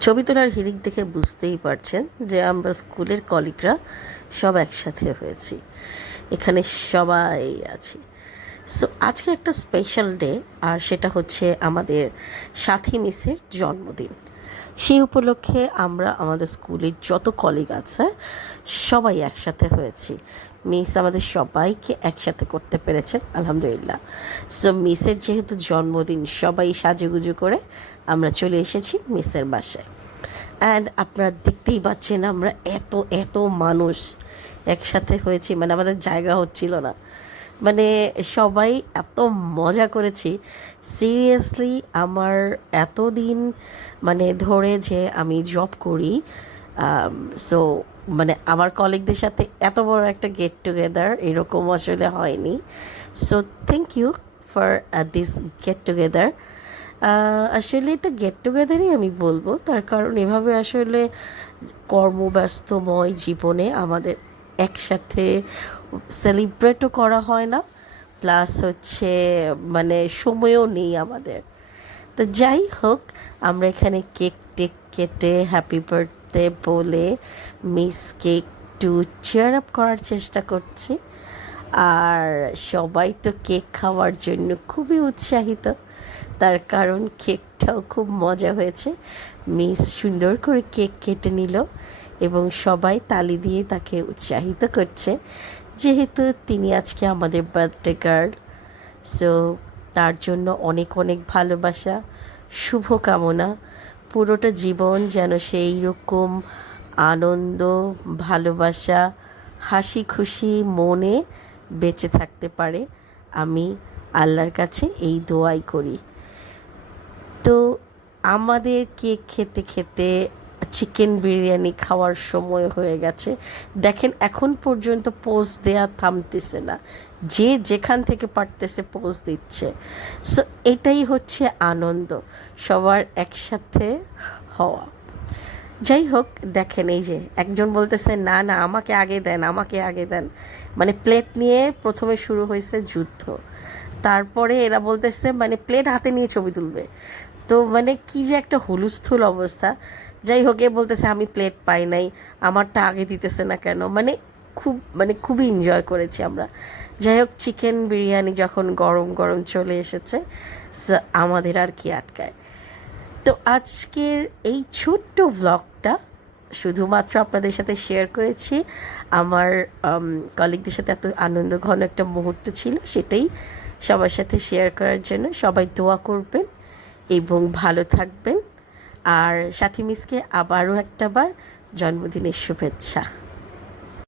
ছবি তোলার হিরিক দেখে বুঝতেই পারছেন যে আমরা স্কুলের কলিগরা সব একসাথে হয়েছি। এখানে সবাই আছি। সো আজকে একটা স্পেশাল ডে আর সেটা হচ্ছে আমাদের সাথী মিসের জন্মদিন। সেই উপলক্ষে আমরা আমাদের স্কুলের যত কলিগ আছে, সবাই একসাথে হয়েছি। মিস আমাদের সবাইকে একসাথে করতে পেরেছেন আলহামদুলিল্লাহ। সো মিসের যেহেতু জন্মদিন, সবাই সাজুগুজু করে আমরা চলে এসেছি মিসের বাসায়। অ্যান্ড আপনারা দেখতেই পাচ্ছেন আমরা এত এত মানুষ একসাথে হয়েছি মানে আমাদের জায়গা হচ্ছিল না। মানে সবাই এত মজা করেছি। সিরিয়াসলি আমার এতদিন মানে ধরে যে আমি জব করি সো মানে আমার কলিগদের সাথে এত বড় একটা গেট টুগেদার এরকম আসলে হয়নি। So thank you for this get together আসলে এটা গেট টুগেদারই আমি বলব। তার কারণ এভাবে আসলে কর্মব্যস্তময় জীবনে আমাদের একসাথে সেলিব্রেটও করা হয় না প্লাস হচ্ছে মানে সময়ও নেই আমাদের। তো যাই হোক, আমরা এখানে কেক টেক কেটে হ্যাপি বার্থডে বলে মিসকে একটু চেয়ার আপ করার চেষ্টা করছি। আর সবাই তো কেক খাওয়ার জন্য খুবই উৎসাহিত। তার কারণ কেকটাও খুব মজা হয়েছে। মিস সুন্দর করে কেক কেটে নিল এবং সবাই তালি দিয়ে তাকে উৎসাহিত করছে। যেহেতু তিনি আজকে আমাদের বার্থডে গার্ল সো তার জন্য অনেক অনেক ভালোবাসা, শুভকামনা। পুরোটা জীবন যেন সেই রকম আনন্দ, ভালোবাসা, হাসি খুশি মনে বেঁচে থাকতে পারে। আমি আল্লাহর কাছে এই দোয়াই করি। তো আমাদের কেক খেতে খেতে চিকেন বিরিয়ানি খাওয়ার সময় হয়ে গেছে। দেখেন, এখন পর্যন্ত পোজ দেয়া থামতেছে না। যে যেখান থেকে পারতেছে পোজ দিচ্ছে। সো এটাই হচ্ছে আনন্দ, সবার একসাথে হওয়া। যাই হোক, দেখেন এই যে, একজন বলতেছে, না না, আমাকে আগে দেন, আমাকে আগে দেন। মানে প্লেট নিয়ে প্রথমে শুরু হয়েছে যুদ্ধ। তারপরে এরা বলতেছে মানে প্লেট হাতে নিয়ে ছবি তুলবে। তো মানে কি যে একটা হুলুস্থুল অবস্থা। যাই হোক, এ বলতেছে, আমি প্লেট পাই নাই, আমারটা আগে দিতেছে না কেন? মানে খুব মানে খুবই এনজয় করেছি আমরা। যাই হোক চিকেন বিরিয়ানি যখন গরম গরম চলে এসেছে আমাদের আর কি আটকায়। তো আজকের এই ছোট্ট ব্লগটা শুধুমাত্র আপনাদের সাথে শেয়ার করেছি। আমার কলিগদের সাথে এত আনন্দ ঘন একটা মুহূর্ত ছিল, সেটাই সবার সাথে শেয়ার করার জন্য সবাই দোয়া করবেন। এবং ভালো থাকবেন। আর সাথী মিসকে আবারও একটা বার জন্মদিনের শুভেচ্ছা।